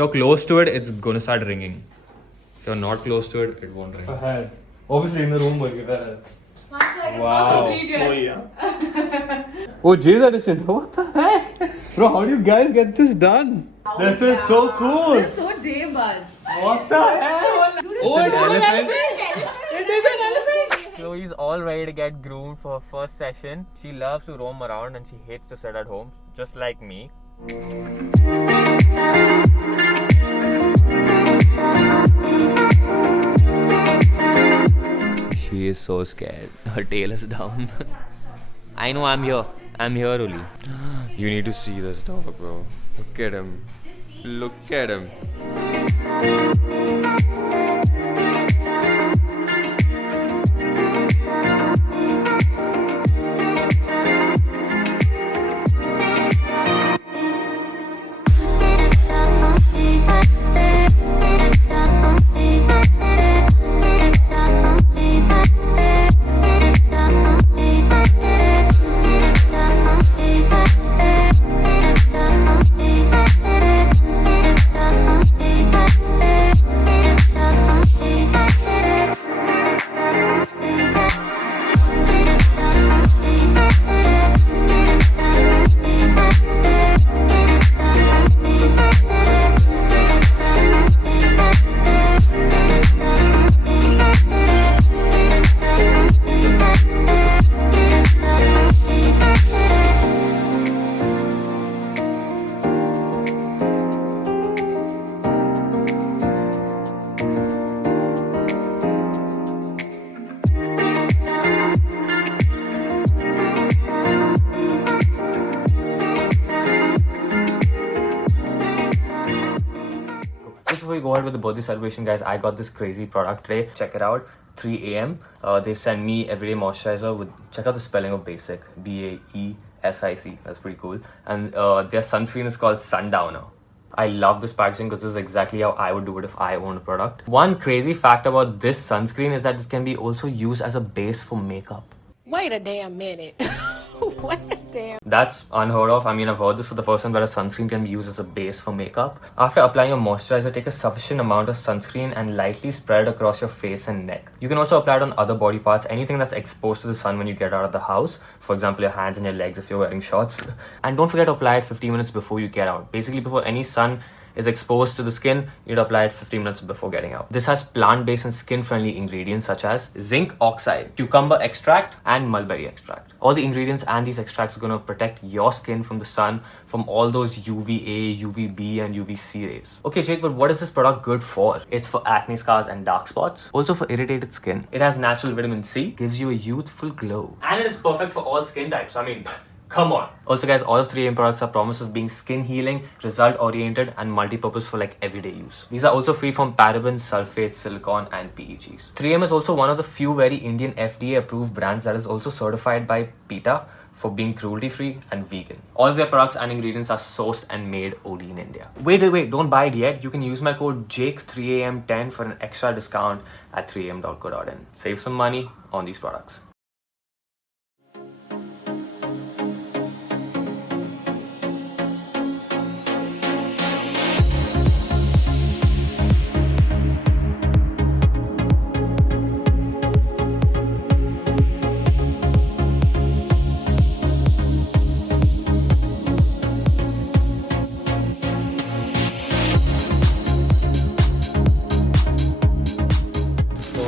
you're close to it, it's gonna start ringing. If you're not close to it, it won't ring. I had. Obviously in the room, but wow. Oh yeah. Oh, Jay's edition. What the heck? Bro, how do you guys get this done? This is so cool. This is so Jay bud. What the heck? Oh, an elephant. It is an elephant. Chloe's all ready to get groomed for her first session. She loves to roam around and she hates to sit at home, just like me. She is so scared. Her tail is down. I know I'm here. I'm here only. You need to see this dog, bro. Look at him. Look at him. Just before we go ahead with the birthday celebration, guys, I got this crazy product today. Check it out. 3 a.m. They send me everyday moisturizer with, check out the spelling of Basic. BAESIC. That's pretty cool. And their sunscreen is called Sundowner. I love this packaging because this is exactly how I would do it if I owned a product. One crazy fact about this sunscreen is that this can be also used as a base for makeup. Wait a damn minute. Wait a damn. That's unheard of. I mean, I've heard this for the first time that a sunscreen can be used as a base for makeup. After applying your moisturizer, take a sufficient amount of sunscreen and lightly spread it across your face and neck. You can also apply it on other body parts, anything that's exposed to the sun when you get out of the house. For example, your hands and your legs if you're wearing shorts. And don't forget to apply it 15 minutes before you get out. Basically, before any sun is exposed to the skin, you'd apply it 15 minutes before getting out. This has plant-based and skin-friendly ingredients such as zinc oxide, cucumber extract, and mulberry extract. All the ingredients and these extracts are going to protect your skin from the sun, from all those UVA, UVB, and UVC rays. Okay, Jake, but what is this product good for? It's for acne scars and dark spots, also for irritated skin. It has natural vitamin C, gives you a youthful glow. And it is perfect for all skin types. I mean, come on. Also guys, all of 3AM products are promised of being skin healing, result oriented, and multi-purpose for like everyday use. These are also free from parabens, sulfates, silicone, and PEGs. 3AM is also one of the few very Indian FDA approved brands that is also certified by PETA for being cruelty free and vegan. All of their products and ingredients are sourced and made only in India. Wait, don't buy it yet. You can use my code JAKE3AM10 for an extra discount at 3am.co.in. Save some money on these products.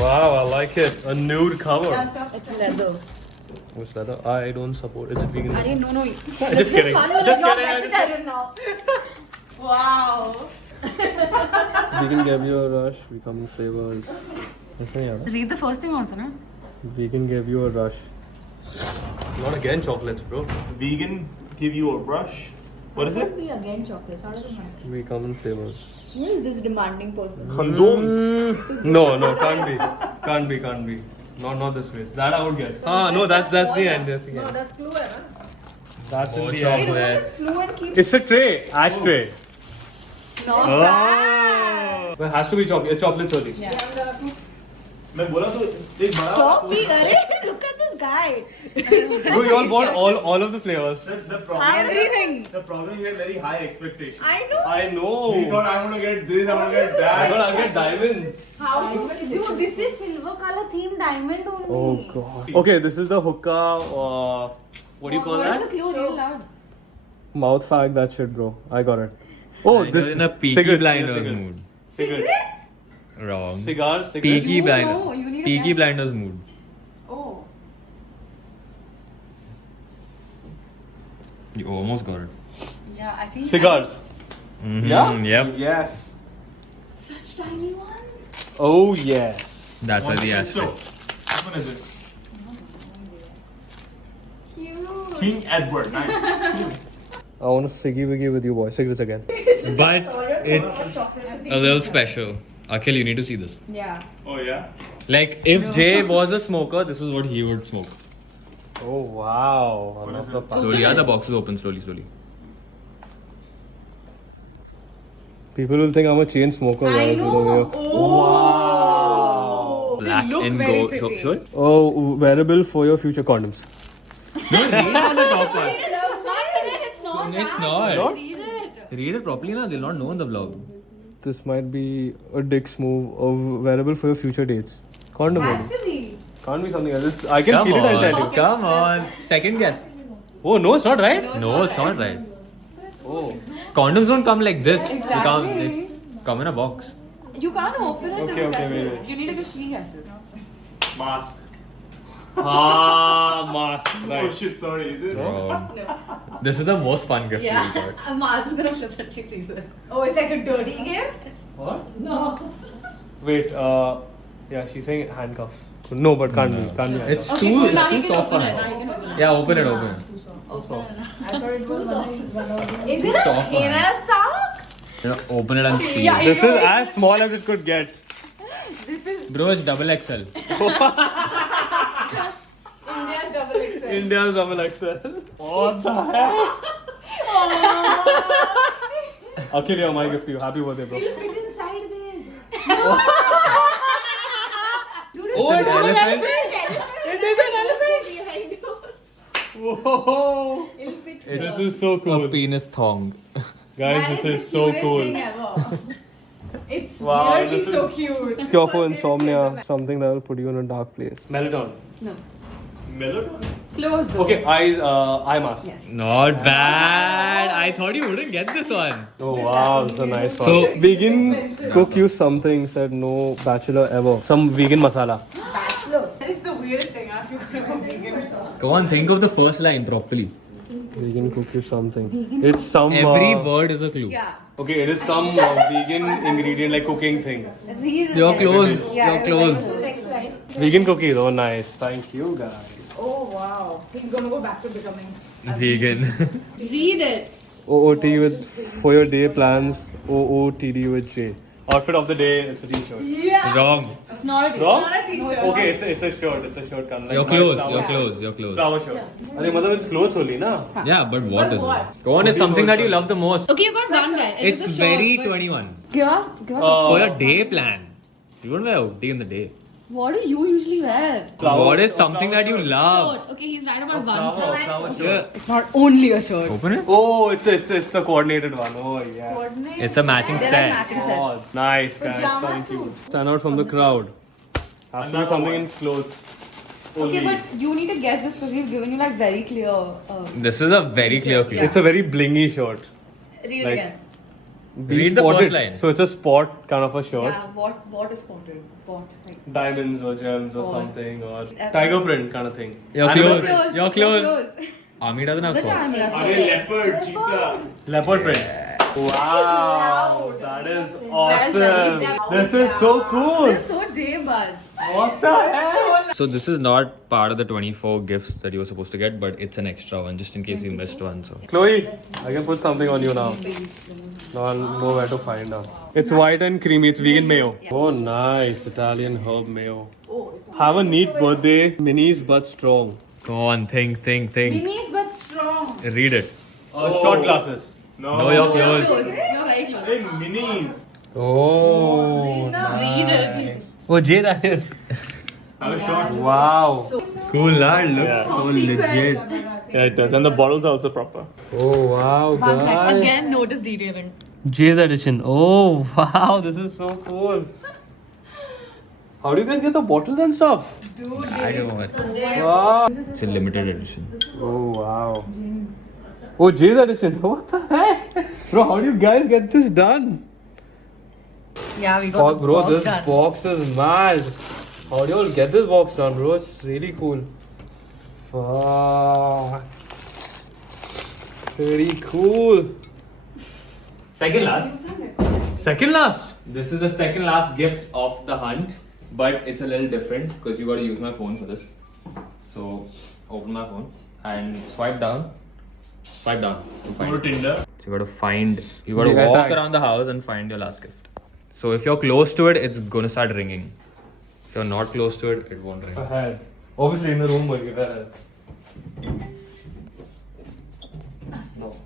Wow, I like it. A nude cover. It's leather. What's leather? I don't support. It's vegan. I didn't know. Just kidding. Just kidding. Now. Wow. Vegan gave you a rush. We come in flavors. Read the first thing also, no? Vegan gave you a rush. Not again chocolates, bro. Vegan give you a rush. What is it? Be again chocolates. How does it matter? We come in flavors. Who is this demanding person? Condoms. No, can't be. Not this way. That I would guess. No, that's the end. That's the No, end. that's clue, right? That's in More the end. chocolates. Clue and keep. It's a tray. Ashtray. Not bad. But it has to be chocolate. It's chocolates only. Yeah. मैं बोला तो एक बड़ा Stop me, Arey. Look at this sky. Bro, you all bought all of the flavors. The problem, Everything. the problem here, very high expectations. I know. I We know. thought I'm gonna get this, I'm gonna get I that. thought I'll get diamonds. How? Dude, this is silver color theme diamond only. Oh god. Okay, this is the hookah. What do you call What is the that? clue? Real loud. Mouth fag that shit, bro. I got it. Oh, This this is in a Peaky cigarettes, Blinders cigarettes. mood. Cigarettes. Wrong. Cigars. Cigarettes. Peaky No, Blinders. you need a Peaky guess. Blinders mood. Oh. You almost got it. Yeah, I think. Cigars. Mhm, Yeah. Yep. Yes. Such tiny ones. Oh yes. That's why One the espresso. aspect. Which one is it? Cute. King Edward. Nice. I want to ciggy wiggy with you, boy. Cigarettes again. But it's a little special. Akhil, you need to see this. Yeah. Oh yeah. Like, if Jay was a smoker, this is what he would smoke. Oh wow. One What of is the it? packs. Slowly, yeah, the box is open slowly. People will think I'm a chain smoker. I guys, know. with the way- Oh. Black look and very gold. pretty. Sure? Oh, wearable for your future condoms. No, read it on the top one. It's not. It's not. Not? Read it. Read it properly, na? They'll not know in the vlog. This might be a dick's move of wearable for your future dates. Condom. Has only. to be. Can't be something else. This- I can Come feel it. I'll on. tell you. Come on. Second guess. Oh no, it's not right. No, it's not right. Oh. Condoms don't come like this. They Exactly. come in a box. You can't open it. Okay, okay, wait. You need to give 3 guesses. Mask. Ah, mask. Oh Right. shit, sorry, is it? Wrong. No. This is the most fun gift we got. Mars is gonna flip that chick season. Oh, it's like a dirty gift? What? No. Wait. Yeah, she's saying handcuffs. No, but can't be. Can't be. It's handcuffs. too, now you it's too can soft open for it. Now you her. can open it. Yeah, open it, open it. Open it. I thought it was Is Too it a soft for her. penis sock? You know, open it and see. Yeah, This is as small as it could get. This is Bro, it's double XL. India's double XL. India's double XL. What the heck? Akhil, yeah, my gift to you. Happy birthday, bro. It'll fit inside this. Dude, it's Oh, an it's an elephant. It is an elephant. Behind you. Whoa! It'll fit This is so cool. A penis thong. Guys, That this the is so cutest cool. thing ever. It's Wow, weirdly this so is- cute. Cure for insomnia, something that will put you in a dark place. Melatonin. No. Melatonin. Close though. Okay, eye mask. Yes. Not bad. I thought you wouldn't get this one. Oh wow, this is a nice one. So- vegan cook you something, said no bachelor ever. Some vegan masala. Bachelor. That is the weirdest thing I've ever vegan. Come on, think of the first line properly. Vegan cook you something. It's some Every word is a clue. Yeah. Okay, it is some vegan ingredient like cooking thing. Read it You're again. close. Yeah, You're close. Next line. Vegan cookies, oh nice. Thank you guys. Oh wow. He's gonna go back to becoming Vegan. Read it. OOT with for your day plans. OOTD with J. Outfit of the day. It's a t-shirt. Yeah. Wrong. It's not a t-shirt. Wrong? Not a t-shirt. Okay, it's a shirt. It's a shirt. Kind of like You're my close. flower You're shirt. close. You're close. Flower shirt. I think it's clothes only, na? Yeah, but what is what? it? Go on, it's something that you love the most. Okay, you got one guy. It's very 21. Give us For your day plan. You don't wear hoodie in the day. what do you usually wear? What is something that you love? Shirt. Okay, he's right about Flower one. shirt. Yeah. It's not only a shirt. Open it. Oh, it's the coordinated one. Oh yes. It's a matching There are set. matching sets. Oh, it's nice guys. Pajama Thank you. suit. Stand out from the crowd. Has to be Another something one. in clothes. Only. Okay, but you need to guess this because we've given you like very clear. This is a very clear clue. Yeah. It's a very blingy shirt. Read Like- again. Be Read the spotted. first line. So it's a sport kind of a shirt. Yeah, what is spotted? What? Like, Diamonds or gems or Or- something or tiger print kind of thing. You're Animal close. print. You're close. Army doesn't have Which sports. army has Again, leopard, cheetah. Leopard print. Wow, that is awesome. done. This is so cool. This is so J-Buzz. What the heck? So this is not part of the 24 gifts that you were supposed to get, but it's an extra one just in case you missed one. So Chloe, I can put something on you now. Now I'll know where to find now. It's white and creamy. It's vegan mayo. Oh, nice. Italian herb mayo. Have a neat birthday. Minis but strong. come on, think. Minis but strong. Read it. Short glasses. No, you're close. You're very close. Hey, minis. Oh, Read it. Oh, Jay, that is. Have a shot. Wow. Cool, lad. Looks Yeah. so legit. Yeah, it does. And the bottles are also proper. Oh wow, guys. Again, notice detailing. Jay's edition. Oh wow, this is so cool. How do you guys get the bottles and stuff? I don't know. Wow. It's a limited edition. Oh wow. Oh, Jay's edition. What the heck? Bro, how do you guys get this done? Yeah, we Oh, got the bro, box this done. box is mad. How do you all get this box done, bro? It's really cool. Fuck. Pretty cool. Second last. Second last. This is the second last gift of the hunt, but it's a little different because you got to use my phone for this. So open my phone and swipe down. Swipe down to find Go it. to Tinder. So you got to find. You got to Yeah, walk thanks. around the house and find your last gift. So if you're close to it, it's gonna start ringing. If you're not close to it, it won't ring. Ahead. Obviously in the room, but ahead. No.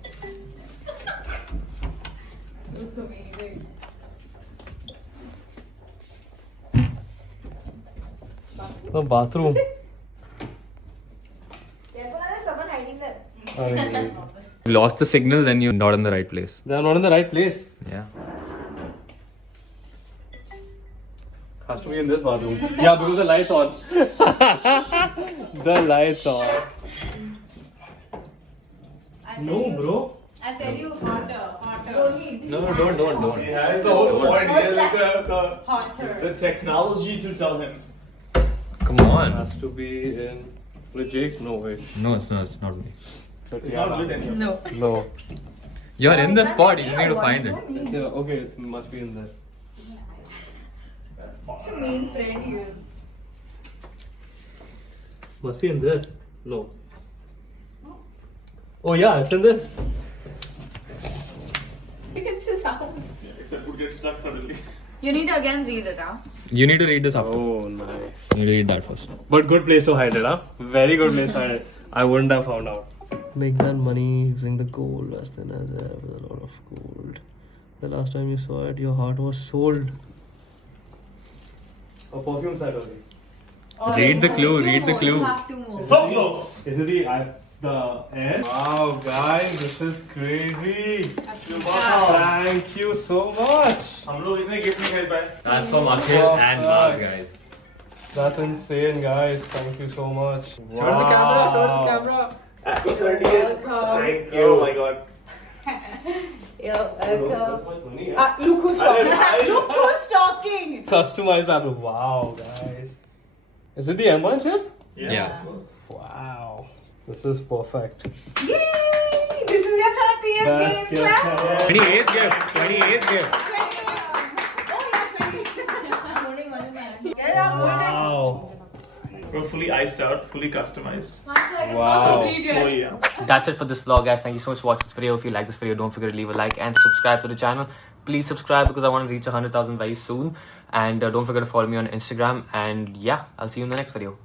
The bathroom. There's someone hiding there. They're You lost the signal, then you're not in the right place. not in the right place. Yeah. Has to be in this bathroom. Yeah, because the lights on. The lights on. No, bro. I'll tell you hotter. No, don't. He has the whole point. He has like Hotter. the technology to tell him. Come on. Has to be in with Jake. No way. No, it's not me. It's not with any of No. No. You're in the spot. You just need to find it. It's, okay, it must be in this. Such a mean friend you. Must be in this. No. Oh yeah, it's in this. It's his house. If the food gets stuck suddenly. You need to again read it out. You need to read this after. Oh, nice. You need to read that first. But good place to hide it, huh? Very good place to hide it. I wouldn't have found out. Make that money using the gold as thin as air with a lot of gold. The last time you saw it, your heart was sold. A perfume side only. Read the clue. Read the clue. You have to move. So close. Is it the end? Wow, guys, this is crazy. Thank you so much. हम लोग इतने gift नहीं खरीद पाए. That's for Akhil and Mars, guys. That's insane, guys. Thank you so much. Show it the camera. Show it the camera. Happy 30th. Thank you. Oh my god. You're welcome. Yeah. Look who's Arey, talking. Look who's talking. Customized apple. Wow, guys. Is it the M1 chip? Yeah. Wow. This is perfect. Yay! This is your 30th Best game. gift Clap. ever. 28th gift. 28th gift. 20. Get it up, Wow. We're fully iced out, fully customized. Wow. Oh yeah. That's it for this vlog, guys. Thank you so much for watching this video. If you like this video, don't forget to leave a like and subscribe to the channel. Please subscribe because I want to reach 100,000 very soon. And don't forget to follow me on Instagram. And yeah, I'll see you in the next video.